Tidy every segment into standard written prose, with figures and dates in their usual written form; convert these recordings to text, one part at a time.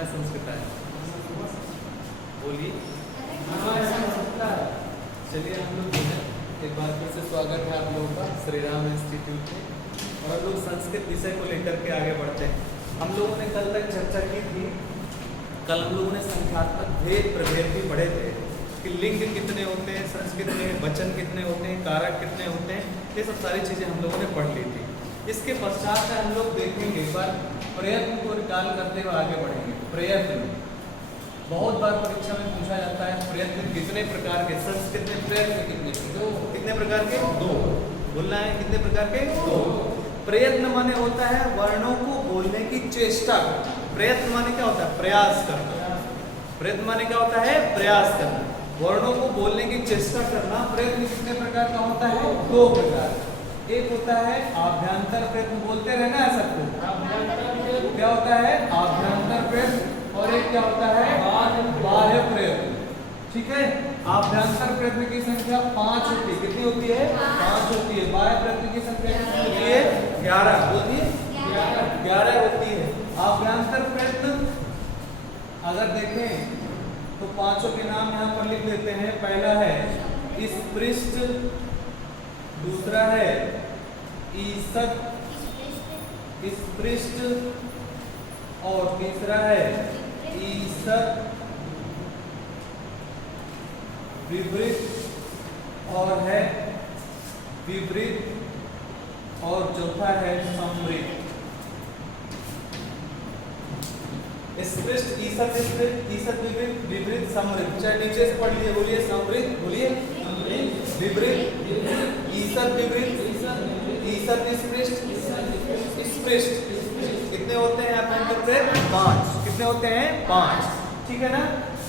नमः संस्कृताय। बोलिए। चलिए हम लोग जो है एक बार फिर से स्वागत है आप लोगों का श्री राम इंस्टीट्यूट में, और हम लोग संस्कृत विषय को लेकर के आगे बढ़ते हैं। हम लोगों ने कल तक चर्चा की थी। कल हम लोगों ने संख्यात्मक भेद प्रभेद भी पढ़े थे कि लिंग कितने होते हैं संस्कृत में, वचन कितने होते हैं, कारक कितने होते हैं, ये सब सारी चीज़ें हम लोगों ने पढ़ ली थी। इसके पश्चात में हम लोग देखेंगे एक बार प्रयत्न को निकाल करते हुए आगे बढ़ेंगे। प्रयत्न बहुत बार परीक्षा में पूछा जाता है, प्रयत्न कितने प्रकार के, संस्कृत में प्रयत्न कितने प्रकार के? दो। बोलना है कितने प्रकार के? दो। प्रयत्न माने होता है वर्णों को बोलने की चेष्टा करना। प्रयत्न माने क्या होता है? प्रयास करना। प्रयत्न माने क्या होता है? प्रयास करना, वर्णों को बोलने की चेष्टा करना। प्रयत्न कितने प्रकार का होता है? दो प्रकार। एक होता है आभ्यंतर प्रयत्न, बोलते रहना है सबको। क्या होता है? आभ्यंतर प्रयत्न। और एक क्या होता है? बाह्य प्रयत्न। ठीक है। आभ्यंतर प्रयत्न की संख्या 5 होती है। कितनी होती है? 5 होती है। बाह्य प्रयत्न की संख्या कितनी होती है? 11 होती है। 11 होती है। आभ्यंतर प्रयत्न अगर देखें तो पांचों के नाम यहाँ पर लिख देते हैं। पहला है स्पृष्ट, दूसरा है ईसत स्पृष्ट, और तीसरा है ईसत विवृत, और है विवृत, और चौथा है समृद्ध। स्पृष्ट, ईसत ईसत विवृत, विवृत समृद्ध। चाहे नीचे से पढ़ लीजिए। बोलिए समृद्ध, बोलिए विवृत, ईसत विवृत, ईसत स्पृष्ट, स्पृष्ट। कितने होते हैं आभ्यंतर प्रयत्न? 5। कितने होते हैं? 5। ठीक है ना।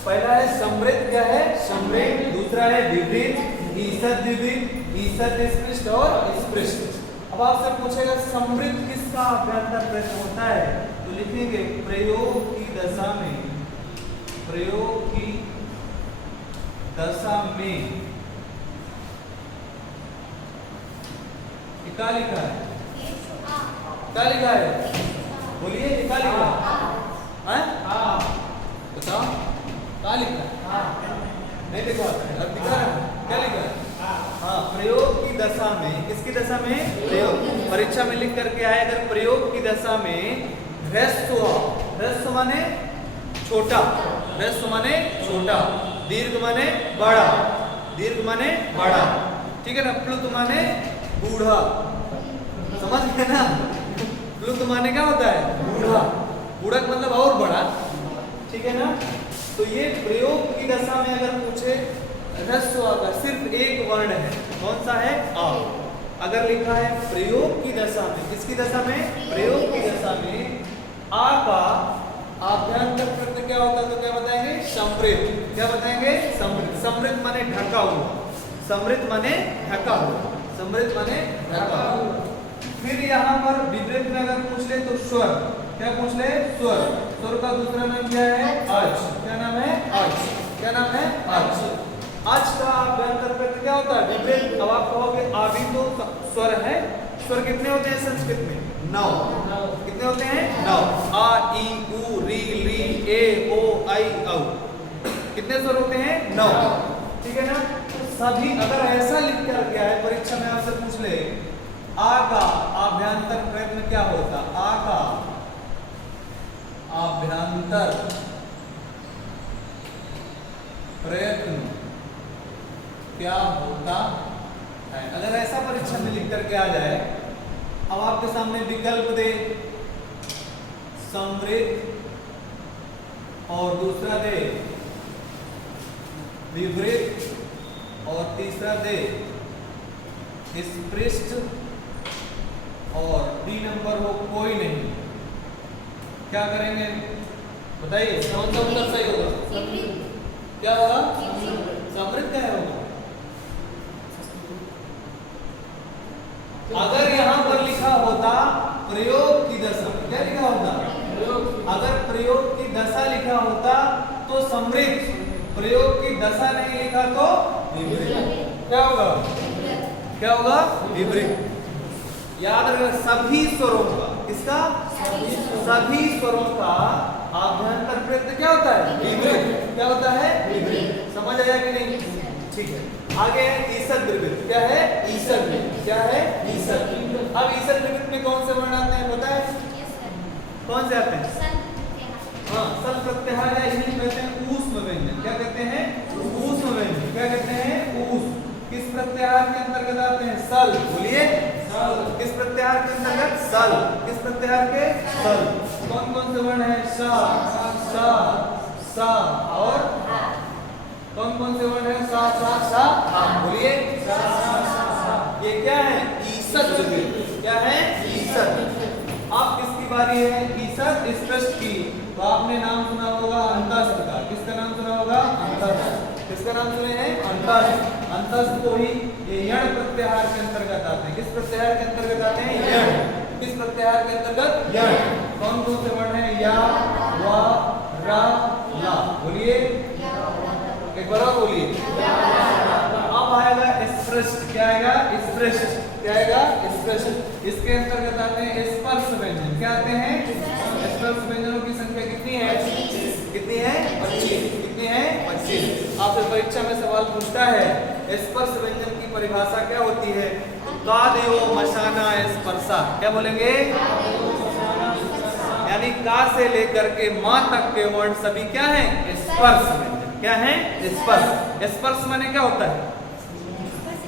पहला है समृद्ध। क्या है? समृद्ध। दूसरा है विवृत, ईसत विवृत, ईसत स्पृष्ट और स्पृष्ट। अब आपसे पूछेगा समृद्ध किसका आभ्यंतर प्रयत्न होता है, तो लिखेंगे प्रयोग की दशा में, प्रयोग की दशा में। क्या लिखा है? क्या लिखा है? बोलिए क्या लिखा है? बताओ क्या लिखा है? नहीं देखो, अब दिखा रहा है। क्या लिखा है? हाँ, प्रयोग की दशा में। किसकी दशा में? प्रयोग। परीक्षा में लिख करके आए अगर प्रयोग की दशा में ह्रस्व, ह्रस्व माने छोटा, ह्रस्व माने छोटा, दीर्घ माने बड़ा, दीर्घ माने बड़ा। ठीक है ना। प्लुत माने बूढ़ा। समझ गए ना? प्लुत माने क्या होता है? बूढ़ा। बूढ़ा मतलब और बड़ा। ठीक है ना। तो ये प्रयोग की दशा में अगर पूछे ह्रस्व का सिर्फ एक वर्ण है, कौन सा है? आ। अगर लिखा है प्रयोग की दशा में, किसकी दशा में? प्रयोग की दशा में आ का आभ्यंतर प्रयत्न क्या होता है, तो क्या बताएंगे? समृद्ध। क्या बताएंगे? समृद्ध। समृद्ध माने ढका हुआ, समृद्ध माने ढका हुआ, समृद्ध माने ढका हुआ। फिर यहाँ पर विवृत में अगर पूछ ले तो स्वर। क्या पूछ ले? स्वर। स्वर का दूसरा नाम क्या है? अच। क्या नाम है? अच। क्या नाम है? अच। अच का आभ्यंतर प्रयत्न क्या होता है? विवृत। अब आप कहोगे आ भी तो स्वर है। स्वर कितने होते हैं संस्कृत में? 9। कितने होते हैं? 9। आ ई उ री ली ए ओ आई औ। कितने स्वर होते हैं? 9। ठीक है ना। तो सभी अगर ऐसा लिख कर गया है परीक्षा में आपसे पूछ ले आ का आभ्यंतर प्रयत्न क्या होता? आ का आभ्यंतर प्रयत्न क्या होता है? अगर ऐसा परीक्षा में लिख करके आ जाए, अब आपके सामने विकल्प दे समृद्ध और दूसरा दे विवृत और तीसरा दे स्पृष्ट और 3 नंबर हो कोई नहीं, क्या करेंगे? बताइए कौन सा उत्तर सही होगा? क्या होगा? समृद्ध क्या होगा? अगर यहाँ पर लिखा होता प्रयोग की दशा, क्या लिखा होता? अगर प्रयोग की दशा लिखा होता तो समृद्ध, प्रयोग की दशा नहीं लिखा तो विवृत। क्या होगा? क्या होगा? विपरीत। याद रखना सभी स्वरों का, किसका? सभी स्वरों का आभ्यंतर प्रयत्न क्या होता है? विपरीत। क्या होता है? विपरीत। समझ आया कि नहीं? ठीक है। आगे है ईसद विपरीत। क्या है? ईसद विपरीत। क्या है? ईसद। अब ईसद विपरीत में कौन से वर्ण आते हैं पता है? कौन से आते हैं? हाँ, सल प्रत्याहार या इन्हें कहते हैं ऊष्म व्यंजन। क्या कहते हैं? ऊष्म व्यंजन। क्या कहते हैं? ऊष्म। किस प्रत्याहार के अंतर्गत आते हैं? सल। बोलिए सल। किस प्रत्याहार के अंतर्गत? सल। किस प्रत्याहार के? सल। कौन कौन से वर्ण है? सा, सा, सा और कौन कौन से वर्ण है? सा, सा, सा, हा। बोलिए सा, सा, सा, सा। ये क्या है? ईसद विपरीत। क्या है? ईसद। अब किसकी बारी है? ईसद स्पष्ट की। तो आपने नाम सुना होगा अंतस्थ का। किसका नाम सुना होगा? अंतस्थ। किसका नाम सुने हैं? अंतस्थ। अंतस्थ को ही ये यण प्रत्याहार के अंतर्गत आते हैं। किस प्रत्याहार के अंतर्गत आते हैं? यण। किस प्रत्याहार के अंतर्गत? यण। कौन कौन से वर्ण है? या, वा, रा, ला। बोलिए एक बार और बोलिए। अब आएगा स्पृष्ट। क्या आएगा? स्पृष्ट। क्या आएगा? स्पृष्ट। इसके अंतर्गत आते हैं स्पर्श व्यंजन। क्या आते हैं? स्पर्श व्यंजनों की संख्या कितनी है? कितनी है? 25। कितनी है? 25। आपसे परीक्षा में सवाल पूछता है स्पर्श व्यंजन की परिभाषा क्या होती है? कादयो मशाना स्पर्शा। क्या बोलेंगे? यानी का से लेकर के मां तक के वर्ण सभी क्या है? स्पर्श व्यंजन। क्या है? स्पर्श। स्पर्श माने क्या होता है?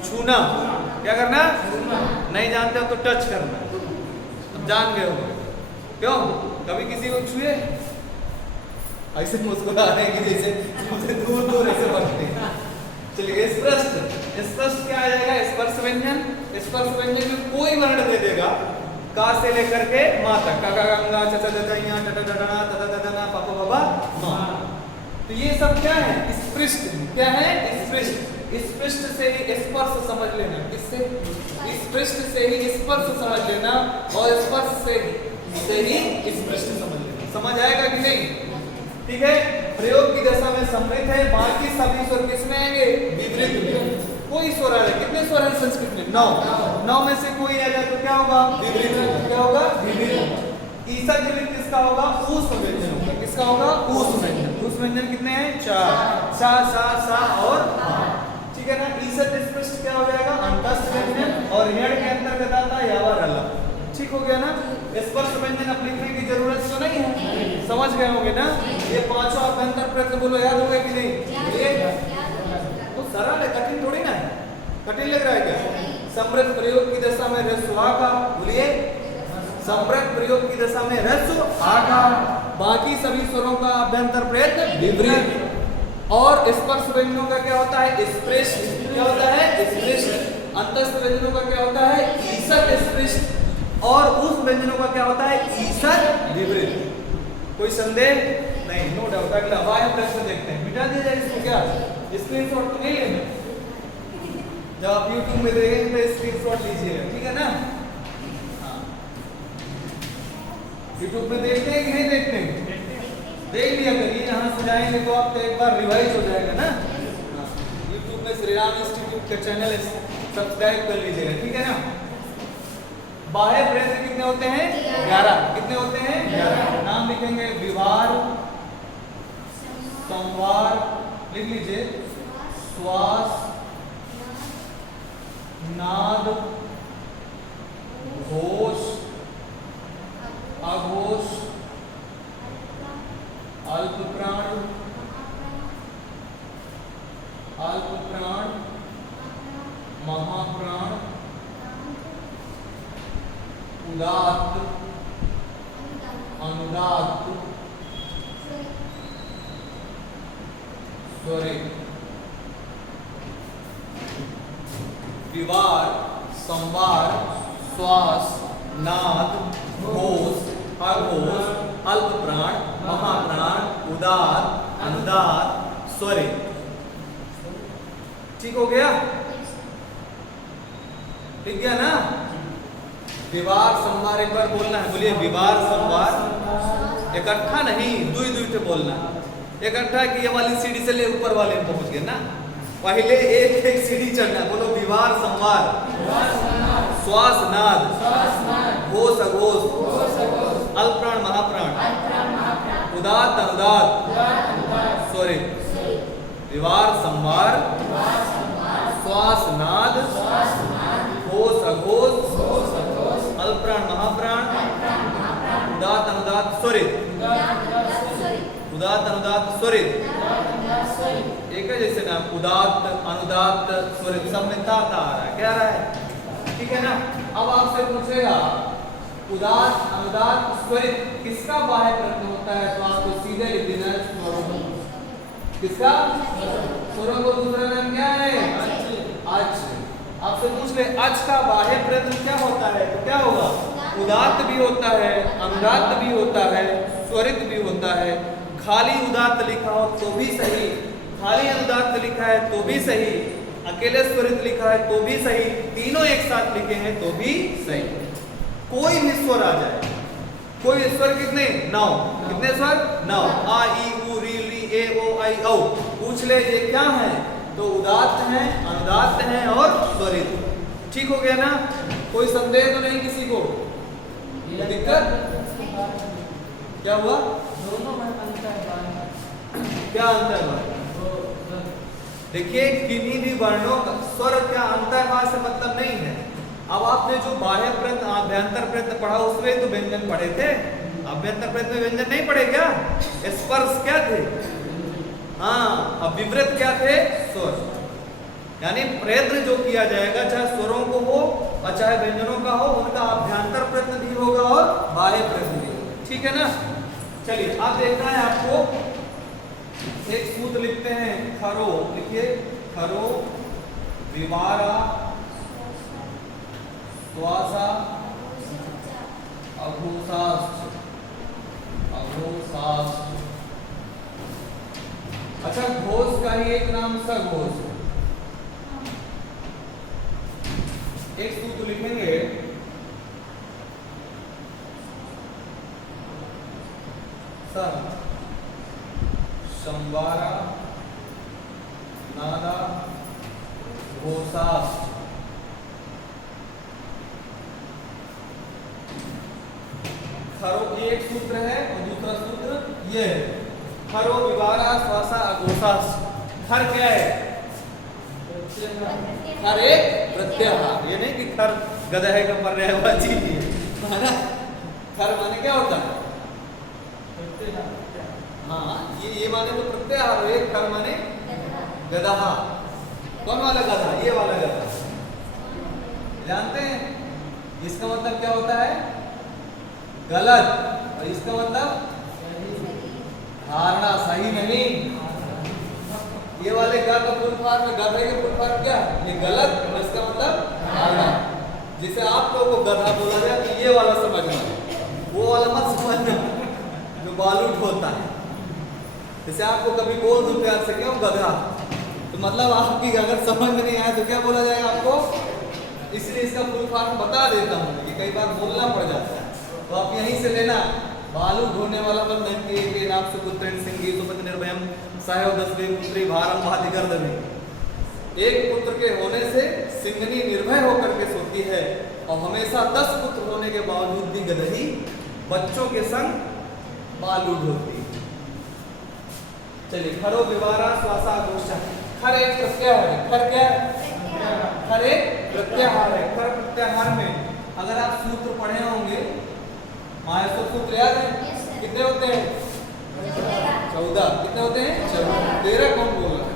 छूना। क्या करना? नहीं जानते हो तो टच करना। अब जान गए हो। क्यों? कभी किसी को छुए? ऐसे मुस्कुरा रहे हैं कि जैसे तुमसे दूर दूर ऐसे बढ़ते हैं। चलिए स्पष्ट। स्पष्ट क्या आ जाएगा? स्पर्श व्यंजन। स्पर्श व्यंजन में कोई वर्ण दे देगा का से लेकर के मां तक। का गंगा चचा ददया टटा डडना तता ददना पापा बाबा मां। तो ये सब क्या है? स्पृष्ट। क्या है? स्पृष्ट। स्पृष्ट से ही स्पर्श समझ लेना। किससे? स्पृष्ट से ही स्पर्श समझ लेना और स्पर्श से ही स्पृष्ट समझ लेना। समझ आएगा कि नहीं? ठीक है। प्रयोग की दशा में समृद्ध है। बाकी सभी स्वर किसमें आएंगे? विपरीत में। कोई स्वर आ जाए। कितने स्वर हैं संस्कृत में? 9। 9 में से कोई आ जाए तो क्या होगा? विपरीत होगा। क्या होगा? विपरीत। ईसद विपरीत किसका होगा? ऊष्म व्यंजन होगा। किसका होगा? ऊष्म व्यंजन। ऊष्म व्यंजन कितने हैं? 4। सा, सा, सा और हा। ठीक है ना? ईसद स्पष्ट क्या हो जाएगा? अंतस्थ व्यंजन। और यण के अंतर्गत आता है यावा रला। ठीक हो गया ना? स्पर्श व्यंजन अब लिखने की जरूरत तो नहीं है। समझ गए होंगे ना? ये पांचों अभ्यंतर प्रयत्न बोलो याद हो गए कि नहीं? तो सरल है, कठिन थोड़ी ना है। कठिन लग रहा है क्या? समृद्ध प्रयोग की दशा में ह्रस्व आ का। बोलिए समृद्ध प्रयोग की दशा में ह्रस्व आ का। बाकी सभी स्वरों का अभ्यंतर प्रयत्न विपरीत। और स्पर्श व्यंजनों का क्या होता है? स्पृष्ट। क्या होता है? स्पृष्ट। अंतस्थ व्यंजनों का क्या होता है? ईसद स्पृष्ट। और उस व्यंजनों का क्या होता है? ईसद विपरीत। कोई संदेह नहीं? No doubt. अगला बाह्य प्रश्न देखते हैं। मिटा दिया जाए इसको। क्या स्क्रीनशॉट तो नहीं लेना? जब आप YouTube में देखेंगे तो स्क्रीनशॉट लीजिएगा। ठीक है ना? हाँ। YouTube में देखते हैं कि नहीं देखते हैं? देख लिया करिए। यहाँ से जाएंगे तो आपका एक बार रिवाइज हो जाएगा ना। YouTube में श्री राम इंस्टीट्यूट का चैनल सब्सक्राइब कर लीजिएगा। ठीक है ना? बाह्य प्रयत्न कितने होते हैं? 11। कितने होते हैं? 11। नाम लिखेंगे विवार, संवार, लिख लीजिए, श्वास, नाद, घोष, अघोष, अल्पप्राण, अल्पप्राण, महाप्राण, उदात्त, अनुदात्त, स्वरित। विवार, संवार, श्वास, नाद, घोष, अघोष, अल्पप्राण, महाप्राण, उदात्त, अनुदात्त, स्वरित। ठीक हो गया? ठीक गया ना? विवार संवार एक बार बोलना है। बोलिए विवार संवार। इकट्ठा नहीं, दुई दुई बोलना। इकट्ठा कि ये वाली सीढ़ी से ले ऊपर वाले में पहुंच गए ना। पहले एक एक सीढ़ी चढ़ना। बोलो विवार संवार, श्वास नाद, घोष अघोष, अल्पप्राण महाप्राण, उदात्त अनुदात्त स्वरित, विवार संवार, श्वास नाद, घोष अघोष, अल्पप्राण महाप्राण, उदात्त अनुदात्त स्वरित, उदात्त अनुदात्त स्वरित, एक है जैसे ना उदात्त अनुदात्त स्वरित सब में ता आ रहा है, क्या आ रहा है, ठीक है ना। अब आपसे पूछेगा उदात्त अनुदात्त स्वरित किसका बाह्य प्रत्यय होता है, तो आपको सीधे लिख देना है स्वरों को, किसका, स्वरों को दूसरा नाम क्या है, अच। आपसे पूछ ले अच का बाह्य प्रत्यय क्या होता है, तो क्या होगा, उदात्त भी होता है, अनुदात्त भी होता है, स्वरित भी होता है। खाली उदात्त लिखा हो तो भी सही, खाली अनुदात्त लिखा है तो भी सही, अकेले स्वरित लिखा है तो भी सही, तीनों एक साथ लिखे हैं तो भी सही। कोई भी स्वर आ जाए, कोई स्वर कितने, 9, कितने स्वर, 9, आ ई उ री ली ए ओ आई औ। पूछ ले ये क्या है, तो उदात्त है, अनुदात्त है और स्वरित। ठीक हो गया ना, कोई संदेह तो नहीं किसी को, दिक्कत क्या हुआ, दोनों में अंतर है, क्या अंतर है, देखिए किन्हीं भी वर्णों का स्वर क्या अंतर्भाव से मतलब नहीं है। अब आपने जो बाह्य प्रत्यय आभ्यंतर प्रत्यय पढ़ा उसमें तो व्यंजन पढ़े थे, अभ्यंतर प्रत्यय में व्यंजन नहीं पढ़े क्या, स्पर्श क्या थे, हाँ, अब विवृत क्या थे, स्वर। यानी प्रयत्न जो किया जाएगा चाहे स्वरों को हो और चाहे व्यंजनों का हो, उनका अभ्यंतर प्रयत्न भी होगा और बाह्य प्रयत्न भी होगा, ठीक है ना। चलिए अब देखना है आपको, एक सूत्र लिखते हैं, खरो, लिखिए खरो विवारा श्वासा अघोषाश्च, अघोषाश्च। अच्छा घोष का ही एक नाम सघोष, एक सूत्र लिखेंगे, संवारा नादा घोषाश्च। खरो ये एक सूत्र है और दूसरा सूत्र ये है, खरो विवारा श्वासा अघोषाश्च। खर क्या है, खर एक प्रत्याहार, ये नहीं कि खर गधे का पर्यायवाची है, खर माने क्या होता है, हाँ ये माने तो प्रत्याहार, एक खर माने गधा। कौन वाला गधा, ये वाला गधा, जानते हैं इसका मतलब क्या होता है, गलत, और इसका मतलब धारणा सही नहीं। ये वाले गा का फुल फॉर्म में, गधे का फुल फॉर्म क्या, ये गलत, और इसका मतलब धारणा। जिसे आप लोगों को गधा बोला जाए तो ये वाला समझना, वो वाला मत समझना जो बालूट होता है। जैसे आपको कभी बोल दूं प्यार से क्यों गधा, तो मतलब आपकी अगर समझ में नहीं आया तो क्या बोला जाएगा आपको, इसलिए इसका फुल फॉर्म बता देता हूँ कि कई बार बोलना पड़ जाता है, तो आप यहीं से लेना। बालू ढोने वाला बंधन के नाम से पुत्र सिंगी सुपति निर्भयम सायो दसवे पुत्री भारम भातिगर्दमे। एक पुत्र के होने से सिंगनी निर्भय होकर के सोती है, और हमेशा 10 पुत्र होने के बावजूद भी गदही बच्चों के संग बालू ढोती। चलिए खरो विवारा श्वासा घोषा। खर एक प्रत्याहार है, खर क्या है, खर एक प्रत्याहार है। खर प्रत्याहार में अगर आप सूत्र पढ़े होंगे, माया सूत्र याद है, कितने होते हैं, 14, कितने होते हैं, 13 कौन बोल रहा है,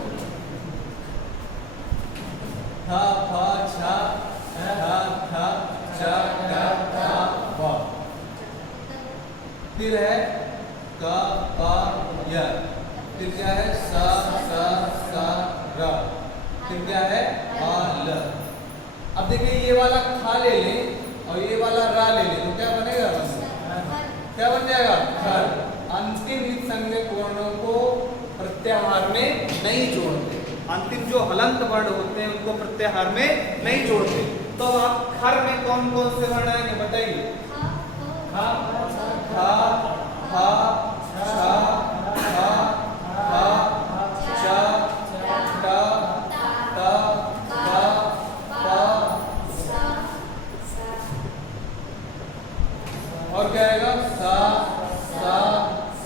था फा छा था चा टा ता वा, फिर है का पा या, फिर क्या है सा रा, फिर क्या है आ ल। अब देखिए ये वाला खा ले लें और ये वाला रा ले लें तो क्या बनेगा, क्या बन जाएगा, खर। अंतिम संज्ञक वर्णों को प्रत्याहार में नहीं जोड़ते, अंतिम जो हलंत वर्ण होते हैं उनको प्रत्याहार में नहीं जोड़ते। तो आप खर में कौन कौन से वर्ण आएंगे बताइए, खा खा खा छा खा खा चा टा ता पा पा, और क्या आएगा सा सा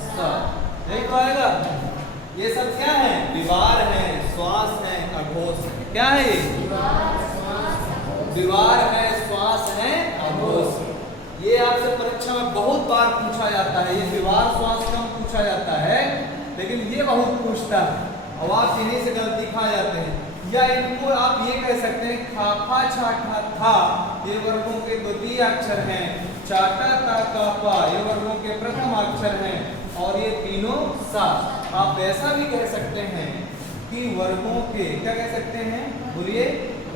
सा। ये सब क्या है? विवार है, श्वास है, अघोष है। क्या है ये? विवार है, श्वास है, अघोष। ये आपसे परीक्षा में बहुत बार पूछा जाता है। ये विवार श्वास कम पूछा जाता है, लेकिन ये बहुत पूछता है। अब आप इन्हीं से गलती खा जाते हैं। या इनको आप ये कह सकते हैं खा फा छा ठा था, ये वर्गों के द्वितीय अक्षर हैं। चाटा ता का पा ये वर्गों के प्रथम अक्षर हैं। और ये तीनों सा। आप ऐसा भी कह सकते हैं कि वर्गों के, क्या कह सकते हैं? बोलिए।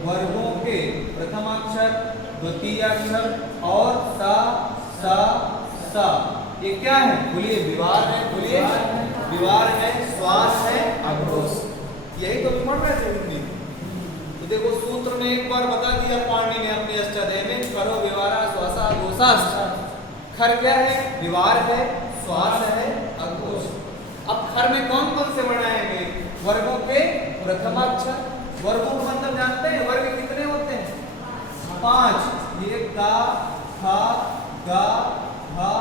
वर्गों के प्रथम अक्षर, द्वितीय अक्षर और सा सा सा, ये क्या है? बोलिए। विवार है। बोलिए। विवार है, श्वास है, अघोष। यही तो पढ़ रहे थे हिंदी। तो देखो सूत्र में एक बार बता दिया पाणिनि ने अपने अष्टाध्याय में, करो विवारा श्वासा अघोषा। खर क्या है? विवार है, श्वास है, अघोष। अब खर में कौन कौन से वर्ण आएंगे? वर्गों के प्रथमाक्षर। वर्गों का मतलब जानते हैं? वर्ग कितने होते हैं? 5। ये का, खा, गा, भा,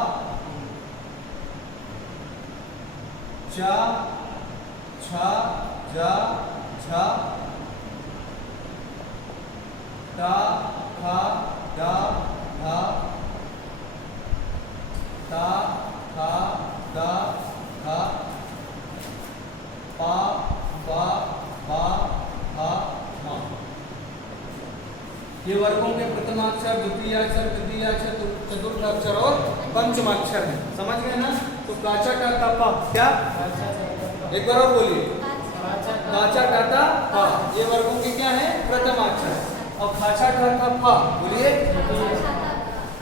चा, छा, जा, झा, ता, था, दा, धा, ता, था, दा, धा, पा, बा, बा, भा, मा। ये वर्गों के प्रथमाक्षर, द्वितीयाक्षर, तृतीयाक्षर, चतुर्थाक्षर और पंचमाक्षर है। समझ गए ना? तो काचा टाटा पा क्या? एक बार और बोलिए। काचा टाटा पा ये वर्गों के क्या है? प्रथमाक्षर। और खाचा ठाथा फा बोलिए।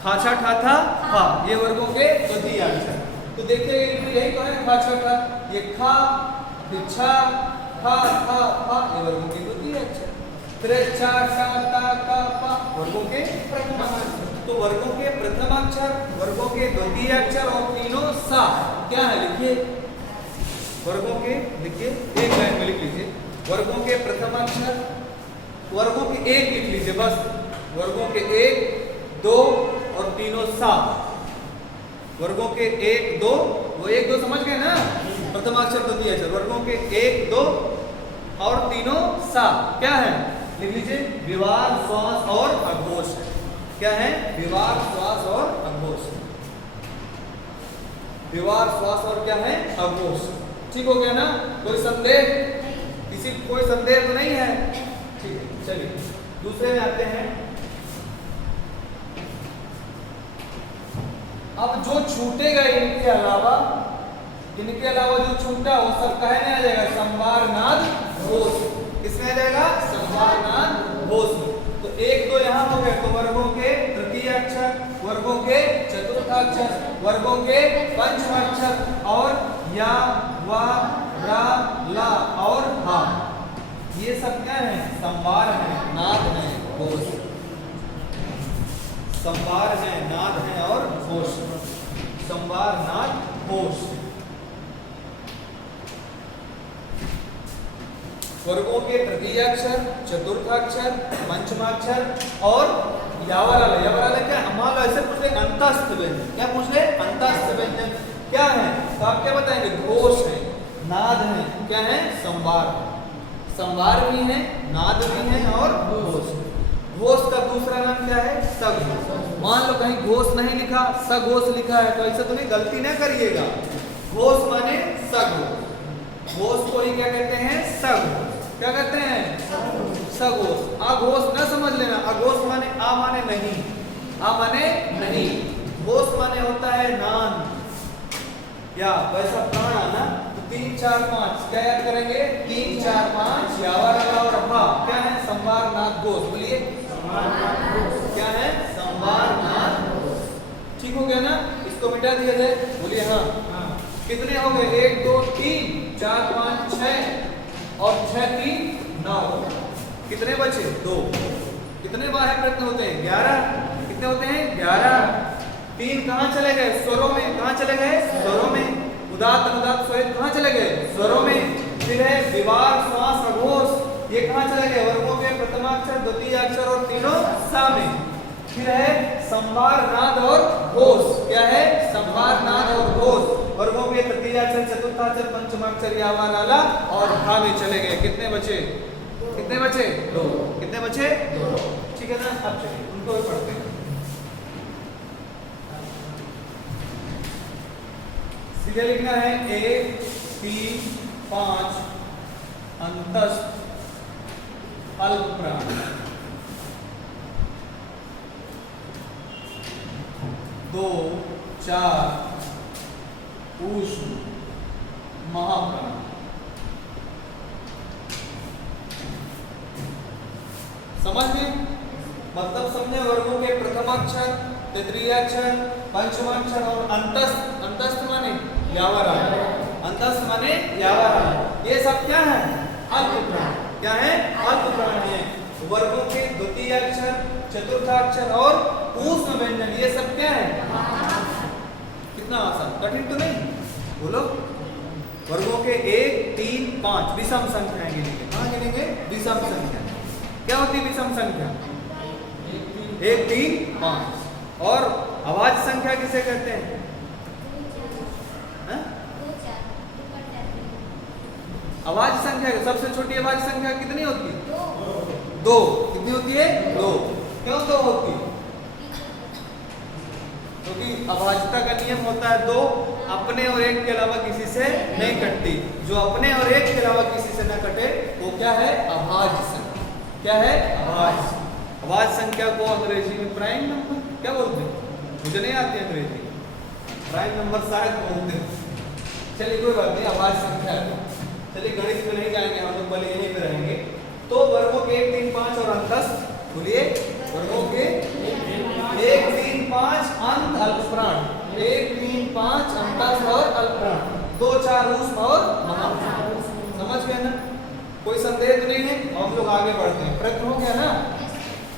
खाचा ठाथा फा ये वर्गों के द्वितीयाक्षर। तो देखिए यही तो है खाचा ठा, ये खा, फिर छा, खा, था, फा ये वर्गों के द्वितीयाक्षर। फिर चा, टा, ता, का, पा वर्गों के प्रथमाक्षर। तो वर्गों के प्रथमाक्षर, वर्गों के द्वितीयाक्षर और तीनों सा क्या है? लिखिए। वर्गों के, लिखिए एक लाइन में लिख लीजिए। वर्गों के प्रथमाक्षर, वर्गों के एक लिख लीजिए बस। वर्गों के 1, 2 और तीनों सा। वर्गों के 1, 2 वो 1, 2 समझ गए ना? प्रथमाक्षर द्वितीयाक्षर। वर्गों के 1, 2 और तीनों सा क्या है? लिख लीजिए। विवार, श्वास और अघोष। क्या है? विवार, श्वास और अघोष। विवार, श्वास और क्या है? अघोष। ठीक हो गया ना? कोई संदेह? किसी कोई संदेह तो नहीं है? ठीक है, चलिए दूसरे में आते हैं। अब जो छूटेगा इनके अलावा जो छूटा वो सब कहे नहीं आ जाएगा? संवार, नाद, घोष। किसमें आ जाएगा? संवार, नाद, घोष। तो 1, 2 यहाँ हो गए। तो वर्गों के तृतीय अक्षर, वर्गों के चतुर्थाक्षर, वर्गों के पंचमाक्षर और या, वा, रा, ला और हा, ये सब क्या है? संवार है, नाद है, घोष। संवार है, नाद है और घोष। संवार, नाद, घोष। वर्गों के तृतीयाक्षर, चतुर्थाक्षर, पंचमाक्षर और यावराला। यावराला क्या? मान लो ऐसे पूछ ले अंतस्थ व्यंजन। क्या पूछ ले? अंतस्थ व्यंजन क्या है? तो आप क्या बताएंगे? घोष है, नाद है, क्या है? संवार। संवार भी है, नाद भी है और घोष। घोष का दूसरा नाम क्या है? सघोष। मान लो कहीं घोष नहीं लिखा, सघोष लिखा है, तो ऐसे तुम्हें गलती न करिएगा। घोष माने सघोष। घोष को ही क्या कहते हैं? सघोष। क्या कहते हैं? सघोष। अघोष न समझ लेना। अघोष माने आ माने नहीं, आ माने नहीं। घोष माने होता है नान या वैसा प्राण आना। तो 3, 4, 5 क्या याद करेंगे? 3, 4, 5 यावराला और भा क्या है? संवार, नाद, घोष। बोलिए। क्या है? संवार, नाद, घोष। ठीक हो गया ना? इसको मिटा दिया जाए। बोलिए हाँ। कितने हो गए? 1, 2, 3, 4, 5, 6 और 6, 3, 9। कितने बचे? 2। कितने बाह्य प्रयत्न होते हैं? 11। कितने होते हैं? 11। 3 कहाँ चले गए? स्वरों में। कहाँ चले गए? स्वरों में। उदात्त, अनुदात्त, स्वरित कहाँ चले गए? स्वरों में। फिर है विवार, श्वास, अघोष, ये कहाँ चले गए? वर्गों के प्रथमाक्षर, द्वितीयाक्षर और तीनों सा में। फिर है संवार, नाद और घोष। क्या है? संवार, नाद और घोष। वर्गों के तृतीयाक्षर, चतुर्थाक्षर, पंचमाक्षर यावान आला और भा में चले गए। कितने बचे? कितने बचे? 2। कितने बचे? 2। ठीक है ना? अब चलिए उनको भी पढ़ते हैं। सीधे लिखना है 1 3 5 अंतस्थ अल्पप्राण, 2 4 ऊष्म महाप्राण। समझ गए? मतलब समझे वर्गों के प्रथमाक्षर, तृतीयाक्षर, पंचमाक्षर और अंतस्थ। अंतस्थ माने यावरा, अंतस्थ माने यावरा, ये सब क्या है? अल्पप्राण। क्या है? अल्पप्राण है। वर्गों के द्वितीयाक्षर, चतुर्थाक्षर और ऊष्म व्यंजन, ये सब क्या है? कितना आसान, कठिन तो नहीं? बोलो। वर्गों के 1 3 5 विषम संख्या गिनेंगे। कहाँ गिनेंगे? विषम संख्या। क्या होती है विषम संख्या? 1 3 5। और अभाज्य संख्या किसे कहते हैं? अभाज्य संख्या सबसे छोटी अभाज्य संख्या कितनी होती है? 2। कितनी होती है? 2। क्यों 2 होती है? क्योंकि अभाज्यता का नियम होता है 2 अपने और एक के अलावा किसी से नहीं कटती। जो अपने और एक के अलावा किसी से न कटे वो क्या है? अभाज्य संख्या। क्या है? अभाज्य। अभाज्य संख्या को अंग्रेजी में प्राइम नंबर क्या बोलते हैं? मुझे नहीं आती अंग्रेजी, प्राइम नंबर शायद बोलते हैं। चलिए कोई बात नहीं, अभाज्य संख्या। चलिए गणित में नहीं जाएंगे हम लोग, पहले यहीं पे रहेंगे। तो वर्गों के 1 3 5 और अंतस्थ, बोलिए वर्गों के 1 3 5 अंत अल्पप्राण, 1 3 5 अंतस्थ और अल्पप्राण, 2 4 ऊष्म और महाप्राण। समझ गए ना? कोई संदेह तो नहीं है? हम लोग आगे बढ़ते हैं। प्रयत्न हो गया ना?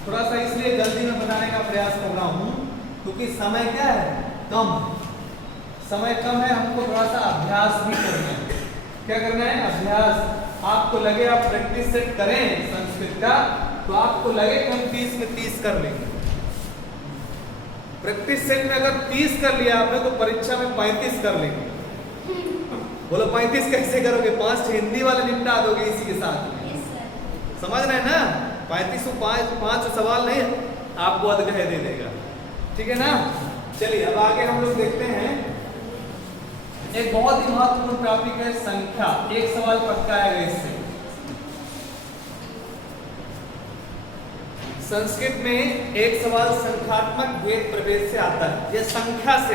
थोड़ा सा इसलिए जल्दी में बताने का प्रयास कर रहा हूँ क्योंकि समय क्या है? कम। समय कम है, हमको थोड़ा सा अभ्यास भी करना है। क्या करना है? अभ्यास। आपको लगे आप प्रैक्टिस सेट करें संस्कृत का तो आपको लगे कि हम 30 में 30 कर लेंगे। प्रैक्टिस सेट में अगर 30 कर लिया आपने तो परीक्षा में 35 कर लेंगे। बोलो 35 कैसे करोगे? 5 हिंदी वाले निपटा दोगे इसी के साथ में। समझ रहे हैं ना? 35 5 सवाल नहीं आपको अधगह दे देगा। ठीक है ना? चलिए अब आगे हम लोग देखते हैं। एक बहुत ही महत्वपूर्ण टॉपिक है संख्या। एक सवाल पक्का है इससे। संस्कृत में एक सवाल संख्यात्मक भेद प्रभेद से आता है, यह संख्या से